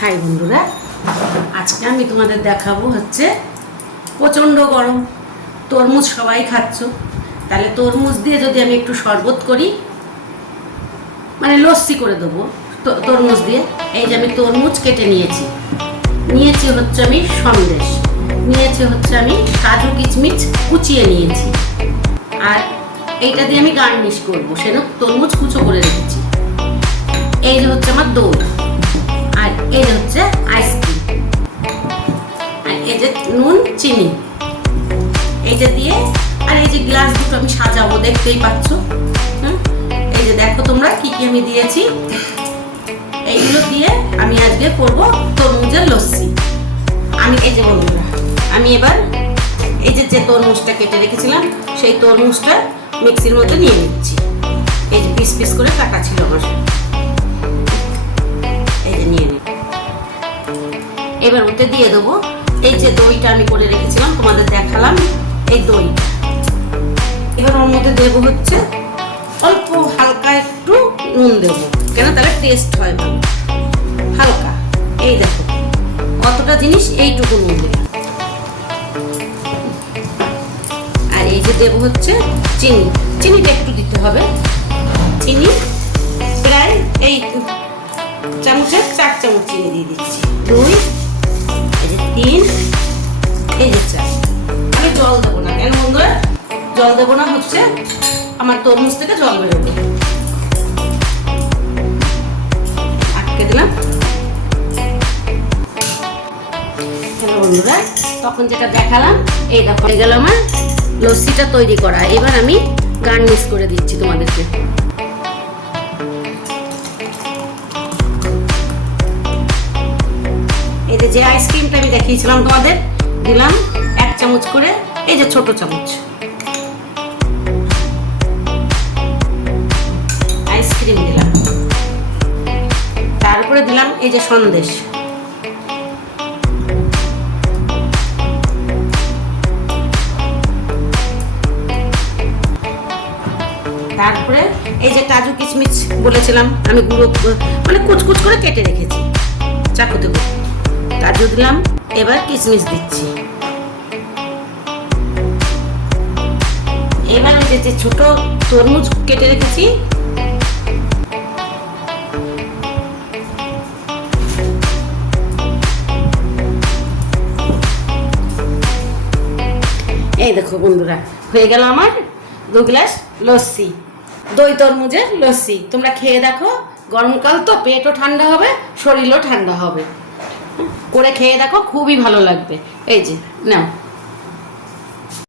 High বন্ধুরা, আজকে আমি তোমাদের দেখাবো হচ্ছে প্রচণ্ড গরম। তরমুজ সবাই খাচ্ছ। তাহলে তরমুজ দিয়ে যদি আমি একটু শরবত করি মানে লস্যি করে দেবো তরমুজ দিয়ে। এই যে আমি তরমুজ কেটে নিয়েছি। নিয়েছি হচ্ছে আমি সন্দেশ। নিয়েছি হচ্ছে আমি কাজু কিচমিচ কুচিয়ে নিয়েছি। আর এইটা দিয়ে আমি গার্নিশ করব। সেন তরমুজ কুচো করে রেখেছি। এই যে হচ্ছে আমার দই চিনি। এইটা দিয়ে, আর এই যে গ্লাস দুটো আমি সাজাবো, দেখতেই পাচ্ছ? হুম? এই যে দেখো তোমরা কি কি আমি দিয়েছি। এইগুলো দিয়ে আমি আজকে করব তরমুজের লস্যি। আমি এই যে বন্ধুরা, আমি এবার এই যে যে তরমুজটা কেটে রেখেছিলাম, সেই তরমুজটা মিক্সির মধ্যে নিয়ে নিচ্ছি। এই যে পিস পিস করে কাটা ছিল আমার। এই যে নিয়ে নিই। এবার ওতে দিয়ে দেবো এই যে দইটা আমি করে রেখেছিলাম, তোমাদের দেখালাম। এই দই। এবার ওর মধ্যে দেবো হচ্ছে অল্প হালকা একটু নুন দেবো, কেন তাহলে টেস্ট হয় ভালো। হালকা, এই দেখো, কতটা জিনিস এইটুকু নুন দিলাম আর এই যে দেবো হচ্ছে চিনি। চিনিটা একটু দিতে হবে। চিনি প্রায় এই চামচের চার চামচ চিনি দিয়ে দিচ্ছি। দুই তিন এই যে চার আমি জল দেবো না, কেন বন্ধুরা? জল দেবো না হচ্ছে আমার তরমুজ থেকে জল বেরোবে আটকে দিলাম। বন্ধুরা? তখন যেটা দেখালাম, এই দেখো গেল আমার লস্যিটা তৈরি করা। এবার আমি গার্নিশ করে দিচ্ছি তোমাদেরকে। যে আইসক্রিমটা আমি দেখিয়েছিলাম তোমাদের, দিলাম এক চামচ করে, এই যে ছোট চামচ। আইসক্রিম দিলাম। তারপরে দিলাম এই যে সন্দেশ। তারপরে এই যে কাজু কিশমিশ বলেছিলাম, আমি গুঁড়ো মানে কুচকুচ করে কেটে রেখেছি, চাকুতে করে। কাজু দিলাম, এবার কিশমিশ দিচ্ছি। এবার ওই যে ছোট তরমুজ কেটে রেখেছি, এই দেখো বন্ধুরা, হয়ে গেল আমার দু গ্লাস লস্যি, দই তরমুজের লস্যি। তোমরা খেয়ে দেখো, গরমকাল তো পেটও ঠান্ডা হবে, শরীরও ঠান্ডা হবে। করে খেয়ে দেখো খুবই ভালো লাগবে। এই যে নাও।